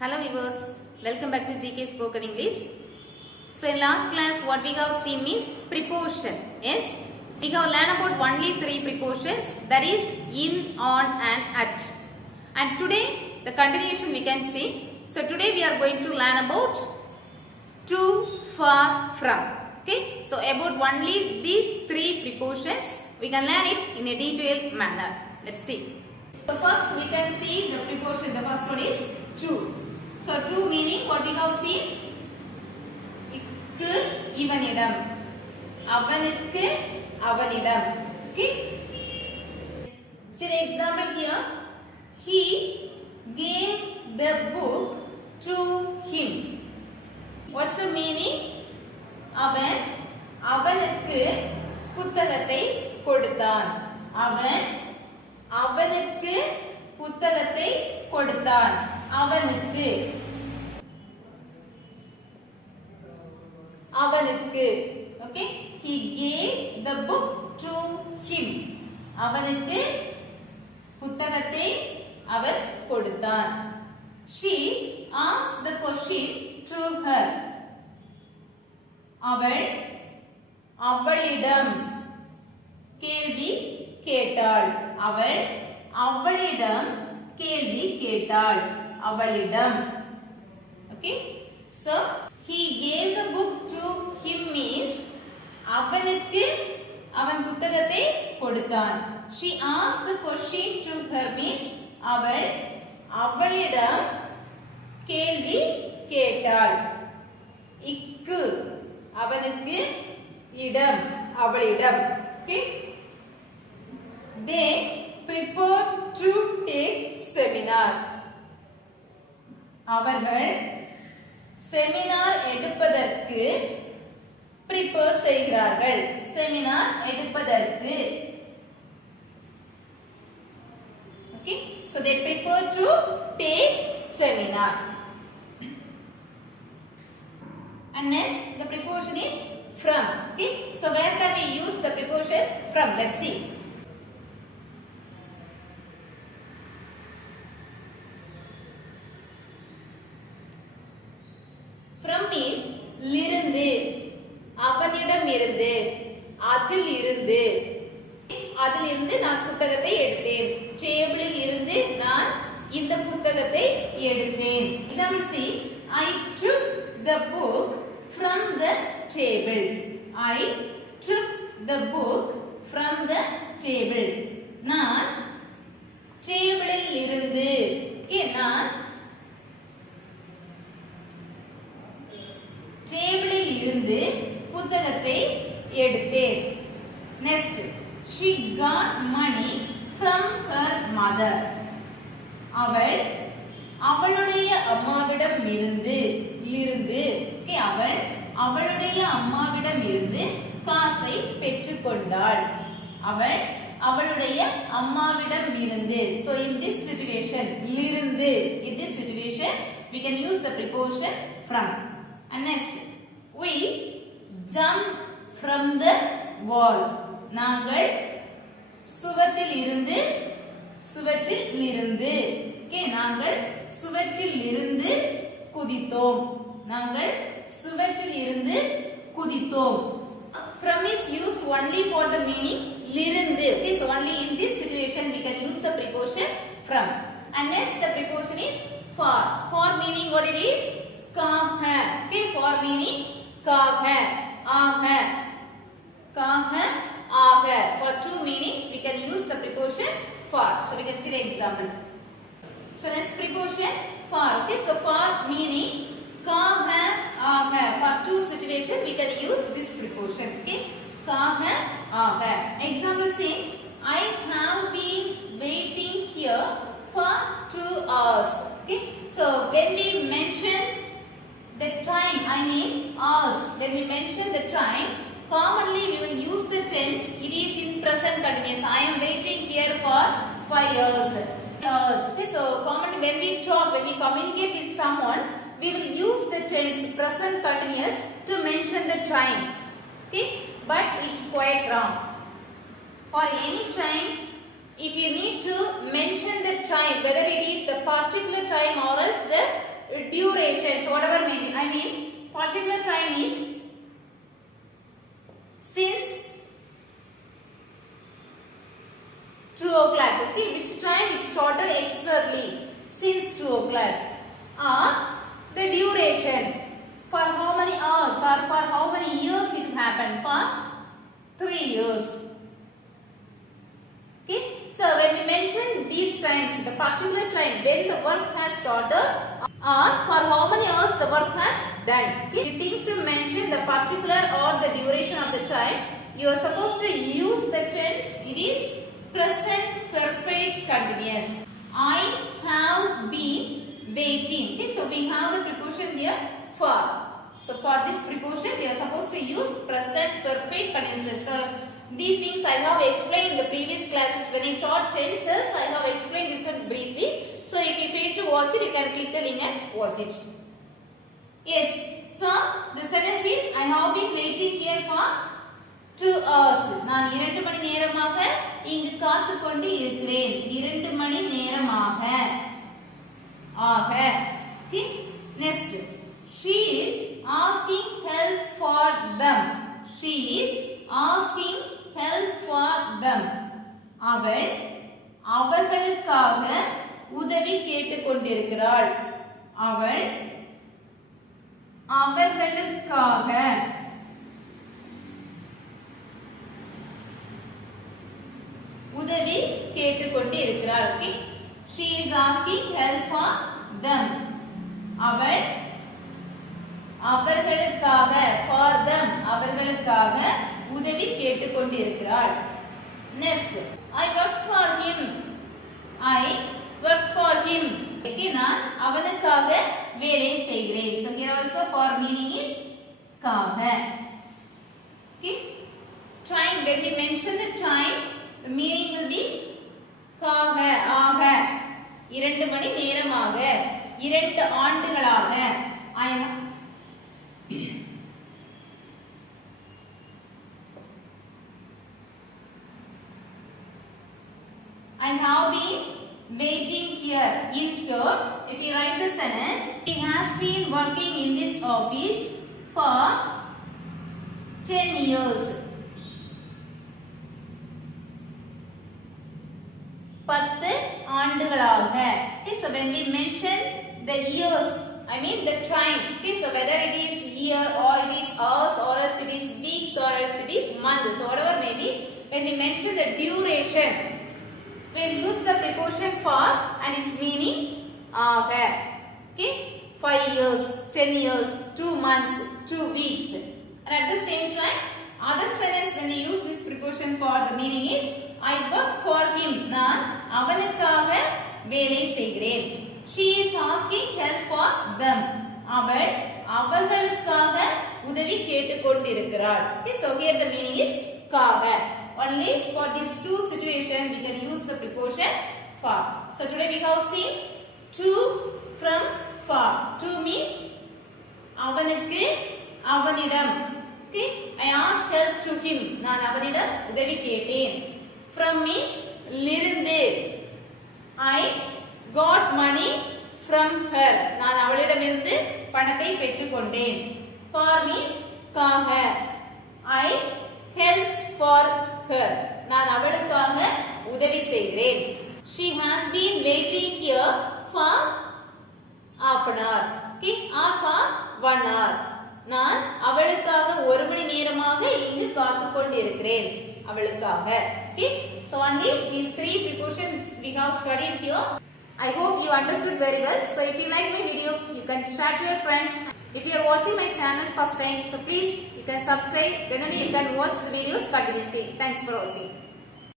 Hello viewers, welcome back to GK Spoken English. So in last class what we have seen is preposition. Yes, we have learned about only 3 prepositions, that is in, on and at. And today the continuation we can see. So today we are going to learn about to, far, from. Okay, so about only these 3 prepositions we can learn it in a detailed manner. Let's see. So first we can see the preposition. The first one is to. So to meaning what we have seen? இக்கு இவனிடம், அவனுக்கு அவனிடம். Okay. See the example here. He gave the book to him. What's the meaning? அவன் அவனுக்கு புத்தகத்தை கொடுத்தான். அவன் அவனுக்கு புத்தகத்தை கொடுத்தான். அவனுக்கு அவனுக்கு. Okay, he gave the book to him. அவனுக்கு புத்தகத்தை அவர் கொடுத்தான். She asked the question to her. அவள் அவளிடம் கேள்வி கேட்டாள். அவள் அவளிடம் கேள்வி கேட்டாள். அவளிடம். Okay, so he gave the book to him means அவனுக்கு அவன் புத்தகத்தை கொடுத்தான். She asked the question to her means அவள் அவளிடம் கேள்வி கேட்டாள். இக்கு அவனுக்கு, இடம் அவளிடம். Okay, they prepared to take seminar. அவர்கள் செமினார் எடுப்பதற்கு prepare செய்கிறார்கள். செமினார் எடுப்பதற்கு. Okay, so they prepare to take seminar. And next the preposition is from. Okay, so where can we use the preposition from? Let's see. From means லிருந்து, அவனிடம் இருந்து, அதில் இருந்து. அதிலிருந்து நான் புத்தகத்தை எடுத்தேன். டேபிளில் இருந்து நான் இந்த புத்தகத்தை எடுத்தேன். Example see, I took the book from the table. I took the book from the table. நான் டேபிளில் இருந்து. Okay, நான் டேபிளில் இருந்து புத்தகத்தை எடுத்தேன். Next, she got money from her mother. அவள் அவளுடைய அம்மாவிடம் இருந்து. Okay, அவள் அவளுடைய அம்மாவிடம் இருந்து காசை பெற்றுக்கொண்டாள். அவள் அவளுடைய அம்மாவிடம் இருந்து. So in this situation, இருந்து, in this situation we can use the preposition from. And next, we jumped from the wall. நாங்கள் சுவற்றில் இருந்து. Okay, நாங்கள் சுவற்றில் இருந்து குதித்தோம். நாங்கள் சுவற்றில் இருந்து குதித்தோம். From is used only for the meaning லிருந்து. Okay, so only in this situation we can use the preposition from. And next the preposition is for. For meaning what it is? काम है. Okay, for meaning काम है, आम है, काम है, आग है. For two meanings we can use the preposition for. So we can see the example. So next preposition for. Okay, so for meaning काम है, आग है. For two situations we can use this preposition. Okay, काम है, आग है. Example see, I have been waiting here for 2 hours. Okay, so when we mention the time, I mean hours. When we mention the time, commonly we will use the tense. It is in present continuous. I am waiting here for 5 hours. Okay, so commonly when we talk, when we communicate with someone, we will use the tense present continuous to mention the time. Okay, but it's quite wrong. For any time, if you need to mention the time, whether it is the particular time or else the particular time is since 2 o'clock. Okay, which time it started exactly? Since 2 o'clock. Or the duration, for how many hours or for how many years it happened? For 3 years. Okay, so when we mention these times, the particular time when the work has started or for how many hours the work has done. Okay, if things to mention the particular or the duration of the time, you are supposed to use the tense. It is present perfect continuous. I have been waiting. Okay, so we have the preposition here for. So for this preposition we are supposed to use present perfect continuous. So these things I have explained in the previous classes when I taught tenses. I have explained this one briefly. So if you fail to watch it, you can click the link and watch it. Yes. So the sentence is I have been waiting here for 2 hours. நான் 2 மணி நேரமாக இங்கு காத்து கொண்டு இருக்கிறேன். 2 மணி நேரமாக. ஆக. Okay. Next. She is asking help for them. She is asking help for them. அவள் அவர்களுக்காக உதவி கேட்டுக் கொண்டிருக்கிறாள். அவள் அவர்களுக்காக உதவி கேட்டுக்கொண்டு இருக்கிறாள். Okay, she is asking help for them. அவள் அவர்களுக்காக for them அவர்களுக்காக உதவி கேட்டுக்கொண்டு இருக்கிறாள். Next, I work for him. I work for him. Okay, நான் அவனுக்காக வேலை செய்கிறேன். So here also for meaning is காக. Okay, time, when we mention the time, the meaning will be காக ஆக. 2 மணி நேரமாக, 2 ஆண்டுகளாக. I have been waiting here. Instead, if you write the sentence, he has been working in this office for 10 years. 10 ஆண்டுகளாக. Okay, so when we mention the years, I mean the time. Okay, so whether it is year or it is hours or else it is weeks or else it is months, so whatever may be, when we mention the duration, we'll use the preposition for and its meaning ஆக. Okay, 5 years, 10 years, 2 months, 2 weeks. And at the same time, other sentence when we use this preposition for, the meaning is I work for him. நான் அவனுக்காக வேலை செய்கிறேன். She is asking help for them. அவள் அவர்களுக்காக உதவி கேட்டுக்கொண்டிருக்கிறாள். Okay, so here the meaning is காக. Only for these two situations we can use the preposition for. So today we have seen to from for. To means அவனுக்கு அவனிடம். Okay, I asked help to him. நான் அவனிடம் உதவி கேட்டேன். From means லிருந்து. I got money from her. நான் அவளிடமிருந்து பணத்தை பெற்றுக்கொண்டேன். For means காக. I helps for her. நான் அவளுக்காக உதவி செய்கிறேன். She has been waiting here for half an hour. Okay, or for 1 hour. நான் அவளுக்காக 1 மணி நேரமாக இங்கு காத்துக் கொண்டிருக்கிறேன். அவளுக்காக. Okay, so only these 3 prepositions we have studied here. I hope you understood very well. So if you like my video, you can share to your friends. If you are watching my channel first time, so please you can subscribe. Then only you can watch the videos continuously. Thanks for watching.